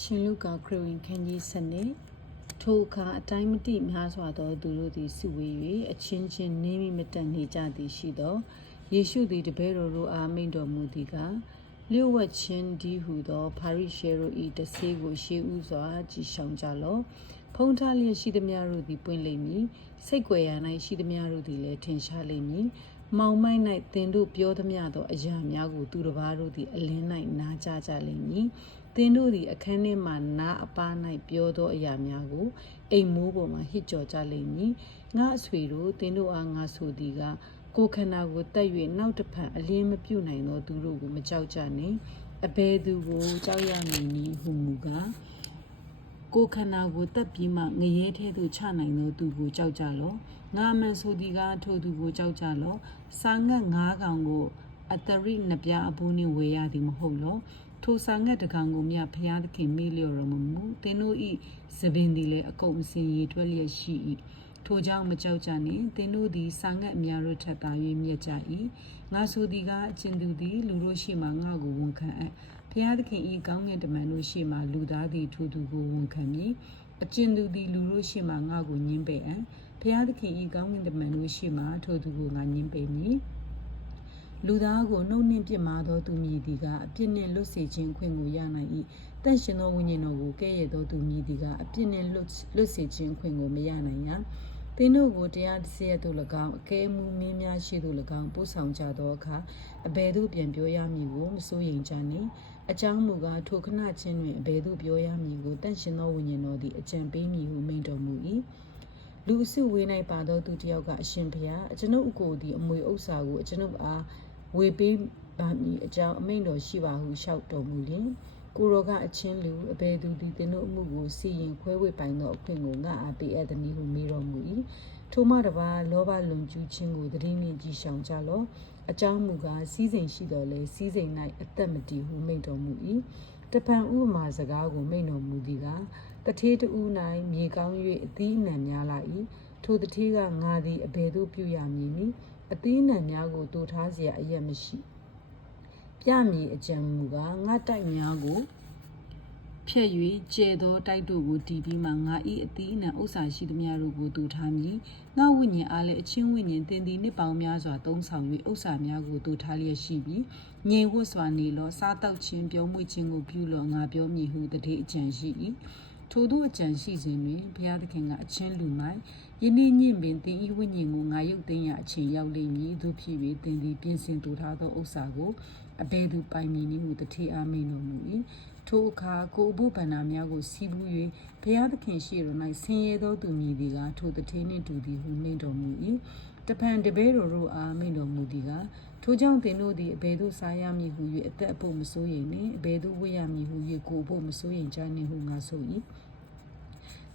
ရှင်လူကာခရစ်ဝင်ခန်းကြီးစနစ်ထိုအခါအတိုင်းမတိများစွာသောသူတို့သည်စုဝေး၍အချင်းချင်းနင်းမိမတန်နေကြသည်ရှိသောယေရှုသည်တပည့်တော်တို့အားမိန့်တော်မူသည်ကလျှို့ဝှက်ခြင်းဒီဟုသောပါရိရှဲတို့၏တဆေးကိုရှေးဥစွာကြည်ဆောင်ကြလော့ဖုံးထားလျက်ရှိသည်များတို့သည်ပွင့်လိမ့်မည်စိတ်ကြွယ်ရာ၌ရှိသည်များတို့သည်လည်းထင်ရှားလိမ့်မည်မောင်မိုက်၌သင်တို့ပြောသမျှသောအရာများကိုသူတစ်ပါးတို့သည်အလင်း၌နားကြကြလိမ့်မည် သင်တို့သည်အခန်းထဲမှနားအပား၌ပြောသောအရာများကိုအိမ်မိုးပေါ်မှဟစ်ကြော်ကြလိမ့်မည်ငါအဆွေတို့သင်တို့အားငါဆိုသည်ကကိုယ်ခန္ဓာကိုတက်၍နောက်တစ်ဖန်အလင်းမပြုတ်နိုင်သောသူတို့ကိုမကြောက်ကြနှင့်အဘယ်သူကိုကြောက်ရမည်နည်းဟုမူကားကိုယ်ခန္ဓာကိုတက်ပြီးမှငရဲထဲသို့ချနိုင်သောသူကိုကြောက်ကြလော့ငါမှန်ဆိုသည်ကထိုသူကိုကြောက်ကြလော့စာငတ်၅កောင်ကိုအတရိနှစ်ပြားအပူးနှင့်ဝေရသည်မဟုတ်လော ထိုစာငတ်တကောင်ကိုမြဖျားသခင်မေးလျော်တော်မမူသင်တို့ဤသပင်သည်လည်းအကုန်အစင်ရည်ထွက်လျက်ရှိ၏ထိုကြောင့်မကြောက်ကြနှင့်သင်တို့သည်စာငတ်အများတို့ထက်သာ၍မြတ်ကြ၏ငါဆိုသည်ကအချင်းသူသည်လူတို့ရှိမှငါ့ကိုဝန်ခံအပ်ဖျားသခင်ဤကောင်းငင်တမန်တို့ရှိမှလူသားသည်ထိုသူကိုဝန်ခံမည်အကျဉ်သူသည်လူတို့ရှိမှငါ့ကိုညှင်းပယ်အံ့ဖျားသခင်ဤကောင်းငင်တမန်တို့ရှိမှထိုသူကိုငါညှင်းပယ်မည် လူသားကိုနှုတ်နှင့်ပြစ်မှာသောသူမည်သည်ကအပြစ်နှင့်လွတ်စေခြင်းခွင့်ကိုရနိုင်၏တန့်ရှင်သောဝိညာဉ်တော်ကိုကဲ့ရဲ့သောသူမည်သည်ကအပြစ်နှင့်လွတ်လွတ်စေခြင်းခွင့်ကိုမရနိုင်ရသင်တို့ကိုတရားစရသို့၎င်းအကဲမှုမင်းများရှိသို့၎င်းပို့ဆောင်ကြသောအခါအဘယ်သို့ပြန်ပြောရမည်ကိုမစိုးရိမ်ကြနှင့်အကြောင်းမူကားထိုခဏချင်းတွင်အဘယ်သို့ပြောရမည်ကိုတန့်ရှင်သောဝိညာဉ်တော်သည်အကြံပေးမည်ဟုမိန့်တော်မူ၏လူအစုဝေး၌ပါသောသူတစ်ယောက်က အရှင်ဘုရားအကျွန်ုပ်အကိုသည်အမွေဥစ္စာကိုအကျွန်ုပ်အား ဝေပေးပါမည်အကြောင်းအမိန့်တော်ရှိပါဟုလျှောက်တော်မူလျင်ကိုရောကအချင်းလူအဘယ်သူသည်သင်တို့အမှုကိုစီရင်ခွဲဝေပိုင်သောအခွင့်ကိုငါအားပေးအပ်သည်ဟုမေးတော်မူ၏ထိုမှတပါလောဘလွန်ကျူးခြင်းကိုတတိမြင့်ကြည်ဆောင်ကြလော့အကြောင်းမူကားစီးစိမ်ရှိတော်လဲစီးစိမ်၌အသက်မတည်ဟုမိန့်တော်မူ၏တပံဥပမာစကားကိုမိန့်တော်မူသည်ကတထေးတူ၌မြေကောင်း၍အသီးအနှံများလာ၏ထိုတထေးကငါသည်အဘယ်သို့ပြုရမည်နည်း အသီးအနှံများကိုတူထားเสียအရက်မရှိပြမည်အကြံမူကားငါတိုက်များကိုဖြည့်၍ကျဲသောတိုက်တို့ကိုတီးပြီးမှငါဤအသီးအနှံဥစ္စာရှိသမျှတို့ကိုတူထားမည်ငါဝိညာဉ်အားလည်းအချင်းဝိညာဉ်တင်သည်နှစ်ပေါင်းများစွာသုံးဆောင်၍ဥစ္စာများကိုတူထားလျက်ရှိပြီးငြိမ်ဝတ်စွာနေလောစားတောက်ခြင်းပြောမွေ့ခြင်းကိုပြုလောငါပြောမည်ဟုတတိအကြံရှိ၏ ထို့သောအကြံရှိစဉ်တွင်ဘုရားသခင်ကအချင်းလူမိုက်ယနေ့ညင့်ပင်သင်ဤဝိညာဉ်ကိုငါရုပ်သိမ်းရအချိန်ရောက်လိမ့်မည်သို့ဖြစ်၍သင်သည်ပြင်ဆင်တူထားသောဥစ္စာကိုအဘယ်သူပိုင်မည်နည်းဟုတထေအားမိန်တော်မူ၏ ထိုအခါကိုအဖို့ဗန္နာများကိုစီးပူး၍ဘုရားသခင်ရှိတော်၌ဆင်းရဲသောသူမည်သည်ကထိုတထေနှင့်တူသည်ဟုမိန်တော်မူ၏တပံတပည့်တော်တို့အားမိန်တော်မူသည်ကထိုကြောင့်သင်တို့သည်အဘယ်သို့စားရမည်ဟု၍အသက်အဖို့မစိုးရိမ်နှင့်အဘယ်သို့ဝတ်ရမည်ဟု၍ကိုယ်အဖို့မစိုးရိမ်ကြနှင့်ဟုငါဆို၏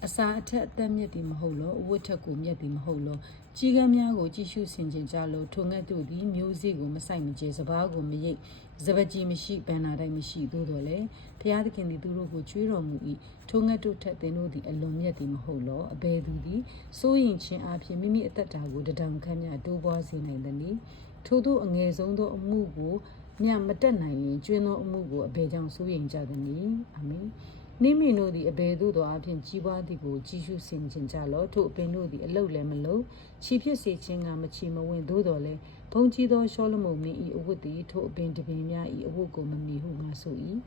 အစာအထက်အသက်မြတ်သည်မဟုတ်လောအဝတ်ထက်ကိုမြတ်သည်မဟုတ်လောကြီးကမ်းများကိုကြည့်ရှုဆင်ခြင်ကြလောထိုငှက်တို့သည်မျိုးစေ့ကိုမဆိုင်မကျေစပားကိုမရိပ်စပကြီးမရှိဘန္နာတိုင်းမရှိသို့တော်လေဘုရားသခင်သည်သူတို့ကိုကြွေးတော်မူ၏ထိုငှက်တို့ထက်သင်တို့သည်အလွန်မြတ်သည်မဟုတ်လောအဘယ်သူသည်စိုးရင်ခြင်းအပြင်မိမိအသက်တာကိုတံတောင်ခန့်မြတိုးပွားစေနိုင်သည်။ထို့သောအငယ်ဆုံးသောအမှုကိုမြမတက်နိုင်ရင်ကျွင်းသောအမှုကိုအဘယ်ကြောင့်စိုးရင်ကြသနည်း။အာမင်။ နိမိန်တို့သည်အဘယ်သို့သောအဖြစ်ကြီးပွားသည်ကိုကြည်ရှုဆင်ခြင်ကြလော့ထို့အပင်တို့သည်အလုတ်လည်းမလုချီဖြစ်စေခြင်းကမချီမဝင်သို့တော်လည်းဘုံကြီးသောရှောလမုန်မင်း၏အဝတ်သည်ထို့အပင်တပင်များ၏အဝတ်ကိုမမီဟုငါဆို၏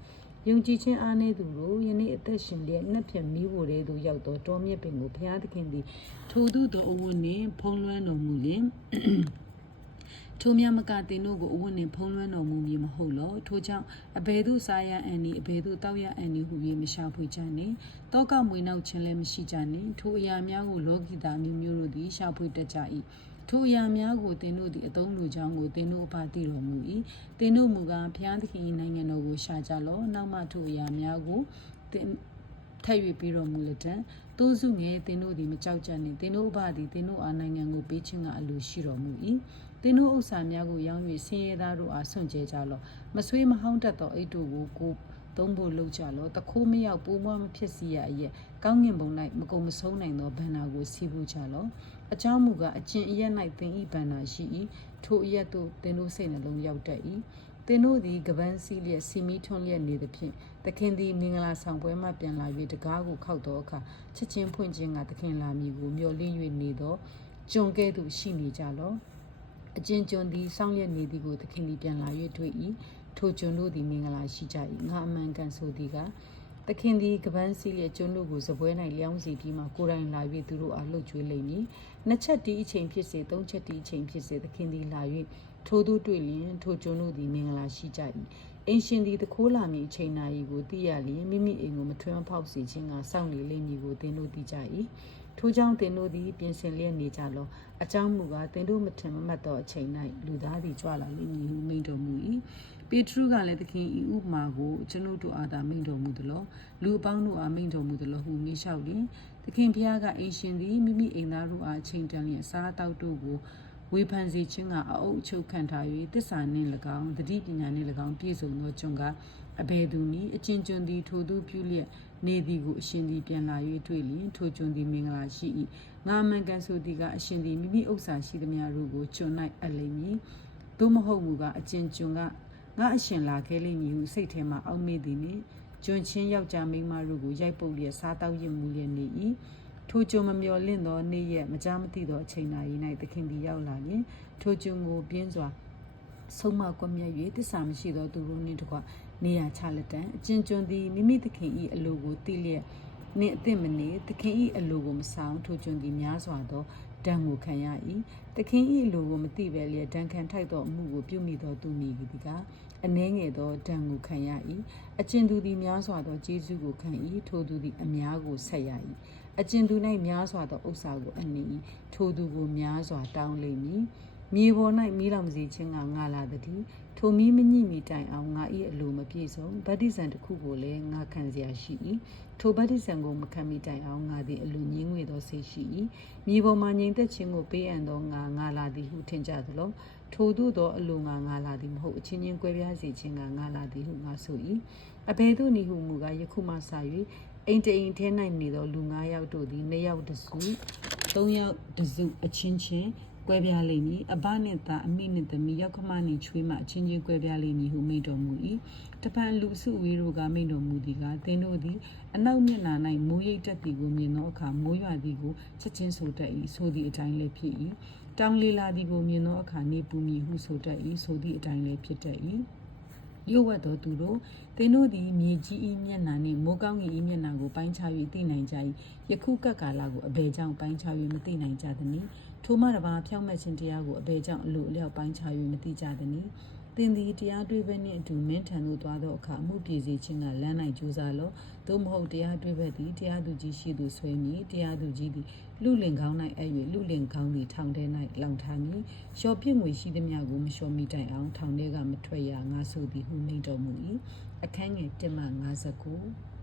ယုံကြည်ခြင်းအားနည်းသူတို့ယနေ့အသက်ရှင်လျက်နှက်ဖြတ်မီးဖို့တဲ့သူရောက်သောတောမြစ်ပင်ကိုဘုရားသခင်သည်ထိုသူသောအဝတ်နှင့်ဖုံးလွှမ်းတော်မူလျင် ထိုမြမကတင်တို့ကိုအဝတ်နှင့်ဖုံးလွှမ်းတော်မူမည်မဟုတ်လောထိုကြောင့်အဘယ်သို့စားရအန်ဤအဘယ်သို့တောက်ရအန်ဤဟု၍မရှာဖွေကြနှင့်တောကမွေနောက်ခြင်းလည်းမရှိကြနှင့်ထိုအရာများကိုလောကီသားမျိုးမျိုးတို့သည်ရှာဖွေတတ်ကြ၏ထိုအရာများကိုသင်တို့သည်အသုံးလိုကြောင်းကိုသင်တို့အပါသိတော်မူ၏သင်တို့မူကားဘုရားသခင်၏နိုင်ငံတော်ကိုရှာကြလောနောက်မှထိုအရာများကိုသင်ထပ်၍ပြီးတော်မူလက်တံတိုးစုငယ်သင်တို့သည်မကြောက်ကြနှင့်သင်တို့အဘသည်သင်တို့အားနိုင်ငံကိုပေးခြင်းကအလိုရှိတော်မူ၏ သင်တို့ဥစ္စာများကိုရောင်း၍ဆင်းရဲသားတို့အားဆွန့်ကြဲကြလော့မဆွေးမဟောင်းတတ်သောအိတ်တို့ကိုကိုသုံးဖို့လှုပ်ကြလောတခိုးမရောက်ပိုးမွားမဖြစ်စီရအရက်ကောင်းငင်ပုံ၌မကုံမဆုံးနိုင်သောဘန္နာကိုစီးပူးကြလောအကြောင်းမူကားအကျင့်အရက်၌သင်ဤဘန္နာရှိ၏ထိုအရက်သို့သင်တို့စိတ်နှလုံးရောက်တတ်၏သင်တို့သည်ကပန်းစည်းလျက်စီမီထွန်းလျက်နေသဖြင့်သခင်သည်မင်္ဂလာဆောင်ပွဲမှပြန်လာ၍တကားကိုခောက်သောအခါချက်ချင်းဖွင့်ခြင်းကသခင်လာမည်ကိုမျှော်လင့်၍နေသောကျွန်ကဲ့သို့ရှိနေကြလော့ အကျဉ်းကျွန်သည်စောင့်လျက်နေသည်ကိုသခင်သည်ပြန်လာ၍တွေ့၏ထိုကျွန်တို့သည်မင်္ဂလာရှိကြ၏ငါအမှန်ကန်ဆိုသည်ကသခင်သည်ကပန်းစီလျက်ကျွန်တို့ကိုစပွဲ၌လျောင်းစီပြီးမှကိုယ်တိုင်လာ၍သူတို့အားလှုပ်ကြွေးလိမ့်မည်နှစ်ချက်တီးအချိန်ဖြစ်စေသုံးချက်တီးအချိန်ဖြစ်စေသခင်သည်လာ၍ထိုသူတွေ့လျင်ထိုကျွန်တို့သည်မင်္ဂလာရှိကြ၏အင်ရှင်သည်တခိုးလာမည်အချိန်နာရီကိုသိရလျင်မိမိအိမ်ကိုမထွန်းဖောက်စေခြင်းကစောင့်နေလိမ့်မည်ကိုသင်တို့သိကြ၏ ထိုကြောင့်သင်တို့သည်ပြင်ဆင်လျက်နေကြလောအကြောင်းမူကားသင်တို့မထင်မမှတ်သောအချိန်၌လူသားသည်ကြွလာလိမ့်မည်ဟုမိန့်တော်မူ၏ပေထရုကလည်းသခင်ဤဥပမာကိုကျွန်ုပ်တို့အားသာမိန့်တော်မူသလောလူအပေါင်းတို့အားမိန့်တော်မူသလောဟုမိလျှောက်လျင်သခင်ဖျားကအင်ရှင်သည်မိမိအိမ်သားတို့အားအချိန်တန်လျင်အစားအသောက်တို့ကိုဝေဖန်စေခြင်းကအအုပ်အချုပ်ခံထား၍တစ္ဆာနှင့်၎င်းတတိပညာနှင့်၎င်းပြည့်စုံသောကျွန်ကအဘယ်သူနည်းအချင်းကျွန်းသည်ထိုသူပြုလျက် နေသည်ကိုအရှင်သည်ပြန်လာ၍တွေ့လျင်ထိုကျွန်းသည်မင်္ဂလာရှိ၏ငါမှန်ကန်ဆိုသည်ကအရှင်သည်မိမိဥစ္စာရှိသမျှတို့ကိုကျွန်၌အလိမ့်မည်သို့မဟုတ်မူကားအချင်းကျွန်းကငါအရှင်လာခဲ့လိမ့်မည်ဟုစိတ်ထဲမှအောက်မေ့သည်နှင့်ကျွန်းချင်းယောက်ျားမိန်းမတို့ကိုရိုက်ပုတ်လျက်စားတောက်ရစ်မှုလျက်နေ၏ထိုကျွန်းမမျော်လင့်သောနေ့ရက်မကြားမသိသောအချိန်နာရီ၌သခင်သည်ရောက်လာလျင်ထိုကျွန်းကိုပြင်းစွာ ဆုံးမကွမျက်၍တစ္ဆာမရှိသောသူတို့နှင့်တကွနေရာချလက်တံအချင်းကျွန်းသည်မိမိသခင်၏အလိုကိုသိလျက်နှင့်အသင့်မနေသခင်၏အလိုကိုမဆောင်ထိုကျွန်းသည်များစွာသောဒဏ်ကိုခံရ၏သခင်၏အလိုကိုမသိပဲလျက်ဒဏ်ခံထိုက်သောအမှုကိုပြုမိသောသူမည်သည်ကအနှဲငယ်သောဒဏ်ကိုခံရ၏အကျဉ်သူသည်များစွာသောကျေးဇူးကိုခံ၏ထိုသူသည်အများကိုဆက်ရ၏အကျဉ်သူ၌များစွာသောဥစ္စာကိုအနှီးထိုသူကိုများစွာတောင်းလိမ့်မည် မြေပေါ်၌မီးလောင်စေခြင်းကငါလာသည်ထိုမီးမညိမီတိုင်အောင်ငါ၏အလိုမပြည့်စုံဗတ္တိဇံတစ်ခုကိုလည်းငါခံเสียရှိ၏ထိုဗတ္တိဇံကိုမခံမီတိုင်အောင်ငါသည်အလိုငင်းငွေသောစိတ်ရှိ၏မြေပေါ်မှာငြိမ်သက်ခြင်းကိုပေးအပ်သောငါငါလာသည်ဟုထင်ကြသလိုထိုသို့သောအလိုငါငါလာသည်မဟုတ်အချင်းချင်းကွဲပြားစေခြင်းကငါလာသည်ဟုငါဆို၏အဘယ်သို့နည်းဟုမူကားယခုမှစ၍အိမ်တအိမ်ထဲ၌နေသောလူ9ယောက်တို့သည်2ယောက်တစု3ယောက်တစုအချင်းချင်း ကွဲပြားလိမ့်မည်အဘနှင့်သားအမိနှင့်သမီးရောက်ခမနှင့်ချွေးမအချင်းချင်းကွဲပြားလိမ့်မည်ဟုမိန့်တော်မူ၏တပန်လူစုဝေးတို့ကမိန့်တော်မူသည်ကသင်တို့သည်အနောက်မျက်နှာ၌မိုးရိပ်တက်သည်ကိုမြင်သောအခါမိုးရွာသည်ကိုချက်ချင်းဆိုတတ်၏ဆိုသည့်အတိုင်းလည်းဖြစ်၏တောင်လေလာသည်ကိုမြင်သောအခါနေပူမည်ဟုဆိုတတ်၏ဆိုသည့်အတိုင်းလည်းဖြစ်တတ်၏ရုပ်ဝတ်သောသူတို့သင်တို့သည်မြေကြီး၏မျက်နှာနှင့်မိုးကောင်းကင်၏မျက်နှာကိုပိုင်းခြား၍သိနိုင်ကြ၏ယခုကပ်ကာလကိုအဘယ်ကြောင့်ပိုင်းခြား၍မသိနိုင်ကြသနည်း ထိုမှတပါဖြောင့်မတ်ခြင်းတရားကိုအဘယ်ကြောင့်အလိုအလျောက်ပိုင်းခြား၍မသိကြသနည်းသင်သည်တရားတွေ့ဘက်နှင့်အတူမင်းထံသို့သွားသောအခါအမှုပြေစေခြင်းကလမ်း၌ကြိုးစားလော့သို့မဟုတ်တရားတွေ့ဘက်သည်တရားသူကြီးရှိသူဆွေးမည်တရားသူကြီးသည်လူလင်ကောင်း၌အဲ့၍လူလင်ကောင်းသည်ထောင်ထဲ၌လောင်ထားမည်ရှော်ပြစ်ငွေရှိသည်များကိုမလျှော်မိတိုင်အောင်ထောင်ထဲကမထွက်ရငါဆိုသည်ဟုမိန့်တော်မူ၏အခန်းငယ်1မှ59